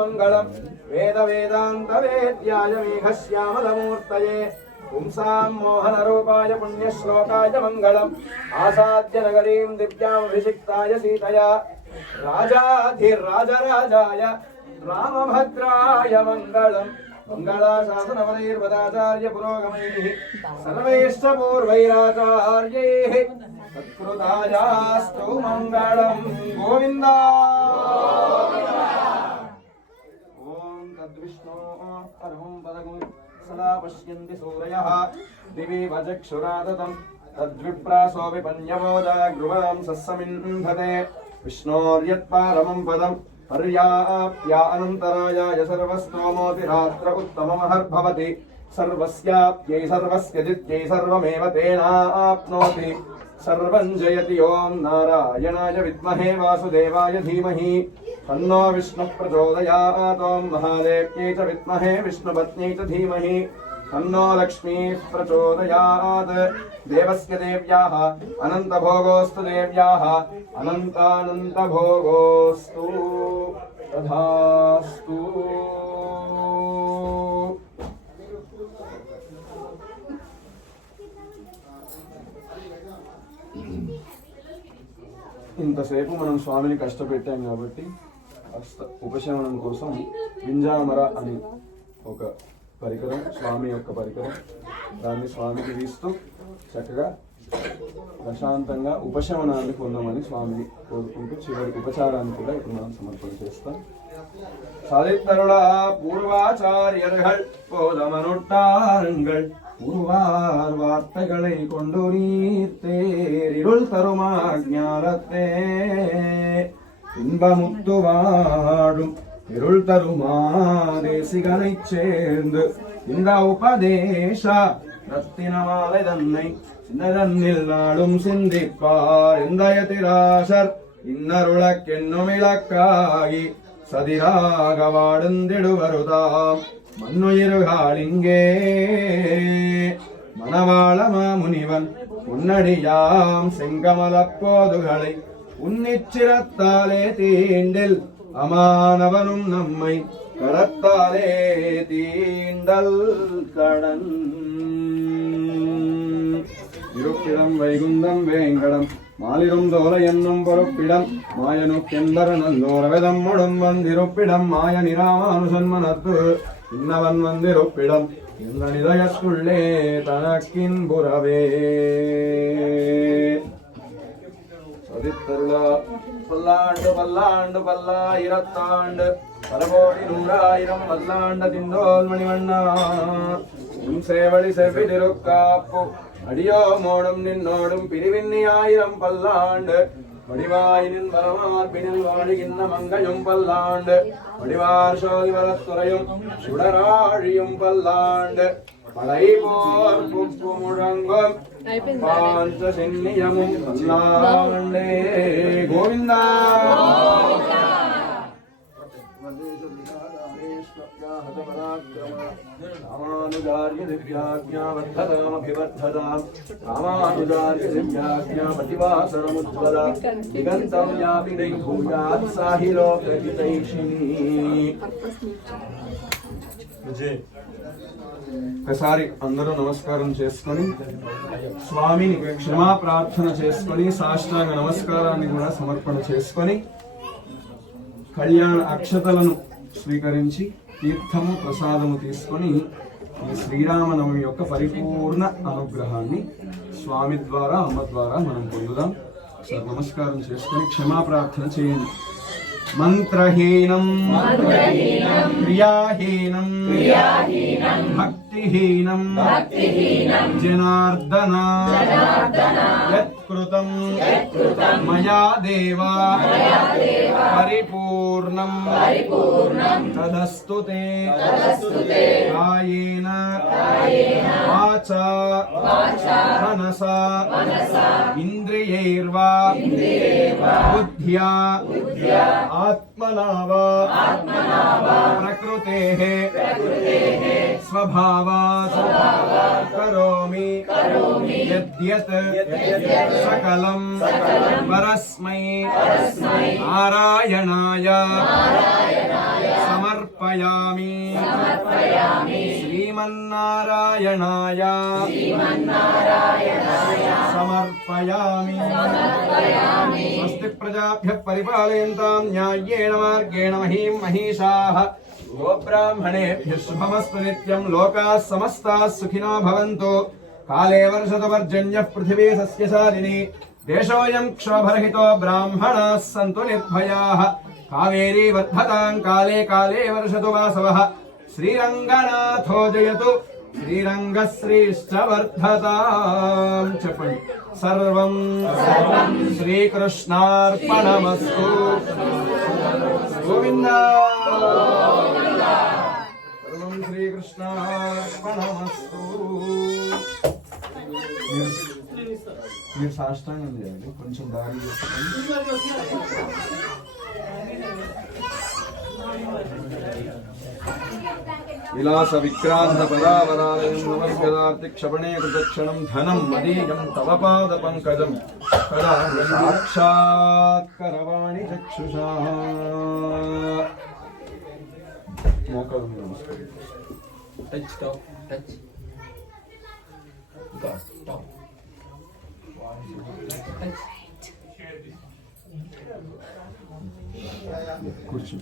మంగళం వేద వేదాంత వేద్యాయ మేఘశ్యామలమూర్తయే పుంసాం మోహన రూపాయ పుణ్యశ్లోకాయ మంగళం ఆసాద్య నగరీం దివ్యామభిషిక్తాయ సీతయా రాజాధిరాజరాజాయ రామభద్రాయ మంగళం మంగళాశాసనవనైర్వదాచార్య పురోగమైః సర్వైష్టపూర్వైరాచార్యైః సత్కృతాయాస్తు మంగళం గోవింద ఓం తద్విష్ణో పరమం పదం సదా పశ్యంతి సూరయః దివి వచక్షురాదతం తద్విప్రాసో విపన్యమోదాగృవాం సస్సమిన్భతే విష్ణోర్యత్పారమం పదం పర్యాప్య అనంతరాయాయ సర్వస్తోమోతిరాత్ర ఉత్తమమహర్భవతి సర్వస్యాప్యై సర్వస్యదిత్యై సర్వమేవ తేనాప్నోతి సర్వం జయతి ఓం నారాయణాయ విద్మహే వాసుదేవాయ ధీమహి తన్నో విష్ణుః ప్రచోదయాత్ ఓం మహాదేవ్యై చ విద్మహే విష్ణుపత్న్యై చ ధీమహి తన్నో లక్ష్మీః ప్రచోదయాత్ దేవస్య దేవ్యాః అనంతభోగోస్తు దేవ్యాః అనంతానంతభోగోస్తు తథాస్తు. ఇంతసేపు మనం స్వామిని కష్టపెట్టాం కాబట్టి ఉపశమనం కోసం వింజామర అని ఒక పరికరం, స్వామి యొక్క పరికరం, దాన్ని స్వామికి వీస్తూ చక్కగా ప్రశాంతంగా ఉపశమనాన్ని పొందమని స్వామిని కోరుకుంటూ చివరి ఉపచారాన్ని కూడా ఇప్పుడు మనం సమర్పణ చేస్తాం. సాధిత్తరుళ పూర్వాచార్యர்கள் போதமனுட்டாருங்கள் உருவார் வார்த்தைகளை கொண்டு நீர்த்தேரிருள் தருமா ஞானத்தே இன்பமுத்து வாழும் இருள் தருமா தேசிகனைச் சேர்ந்து இந்த உபதேச ரத்தினமாலை தன்னை சின்னதன்னில் நாளும் சிந்திப்பார் இந்தயதிராசர் இன்னருளக்கென்னும் இலக்காகி சதிராக வாடுந்திடுவருதாம் மண்ணுயிருகாளிங்கே மணவாள மாமுனிவன் உன்னடியாம் செங்கமலப்போதுகளை உன்னிச்சிரத்தாலே தீண்டில் அமானவனும் நம்மை கரத்தாலே தீண்டல் கடன். இருப்பிடம் வைகுந்தம் வேங்கடம் மாலிரும் தோல என்னும் பொறுப்பிடம் மாயனுக்கென்பர நல்லோரவதம் முடும் வந்திருப்பிடம் மாய நிராமானுசன்மனத்து இன்னவன் வந்திருப்பிடம் இந்த நிதயத்துள்ளே தனக்கின் புறவே. சதித்தருளா பல்லாண்டு பல்லாண்டு பல்லாயிரத்தாண்டு பலகோடி நூறாயிரம் பல்லாண்ட திந்தோல் மணிவண்ணா உன் சேவடி செவ்வி திருக்காப்பு அடியோ மோடும் நின்னோடும் பிரிவின்னி ஆயிரம் பல்லாண்டு வடிவாயினின் பரமார்பினில் வாழுகின்ற மங்கையும் பல்லாண்டு வடிவார் சோதி வரத்துறையும் சுடராழியும் பல்லாண்டு படை போர் புப்பு முழங்கும் பாஞ்ச சென்னியமும் பல்லாண்டே. கோவிந்தா రామానుజార్య దివ్యాజ్ఞావర్ధతామభివర్ధతాం రామానుజార్య దివ్యాజ్ఞాపతివాసరముజ్వల దిగంతం యాపినై భూయాత్ సాహిలోకహితైషిణీ. ఒకసారి అందరూ నమస్కారం చేసుకొని స్వామిని క్షమా ప్రార్థన చేసుకొని సాష్టాంగ నమస్కారాన్ని కూడా సమర్పణ చేసుకొని కళ్యాణ అక్షతలను స్వీకరించి తీర్థము ప్రసాదము తీసుకొని ఈ శ్రీరామనవమి యొక్క పరిపూర్ణ అనుగ్రహాన్ని స్వామి ద్వారా అమ్మ ద్వారా మనం పొందుదాం. ఒకసారి నమస్కారం చేసుకొని క్షమా ప్రార్థన చేయండి. మంత్రహీనం క్రియాహీనం భక్తిహీనం జనార్దన యత్కృతం మయా దేవా పరిపూర్ణం తదస్తు తే కాయేన వాచా మనసా ఇంద్రియైర్వా బుద్ధ్యా ఆత్మనావా ప్రకృతేః స్వభావాత్ కరోమి యద్యత్ సకలం పరస్మై నారాయణాయ సమర్పయామి శ్రీమన్నారాయణాయ సమర్పయామి స్వస్తి ప్రజాభ్యః పరిపాలయంతాం న్యాయేన మార్గేణ మహీం మహిషాః గోబ్రాహ్మణేభ్యः శుభమస్తు నిత్యం లోకాः సమస్తాः సుఖినో భవంతు కాలే వర్షతు పర్జన్యః పృథివీ సస్యశాలిని దేశోऽयं క్షోభరహితో బ్రాహ్మణాः సంతు నిర్భయాः కావేరీ వర్ధతాం కాలే కాలే వర్షతు వాసవః శ్రీరంగనాథో జయతు శ్రీరంగశ్రీశ్చ వర్ధతాం చెప్పండి సర్వం శ్రీకృష్ణార్పణమస్తు గోవింద సర్వం శ్రీకృష్ణార్పణమస్తు మీరు సాష్టాంగం చేయండి కొంచెం దారి విలాస విక్రాంత పదావరాలయం నమస్కరార్తి క్షపణే కృతక్షణం ధనం మదీయం తవ పాద పంకజం కదా సాక్షాత్ కరవాణి చక్షుషా మోకాళ్ళ మీద నమస్కారం టచ్ టాప్ టచ్ టాప్ కూర్చో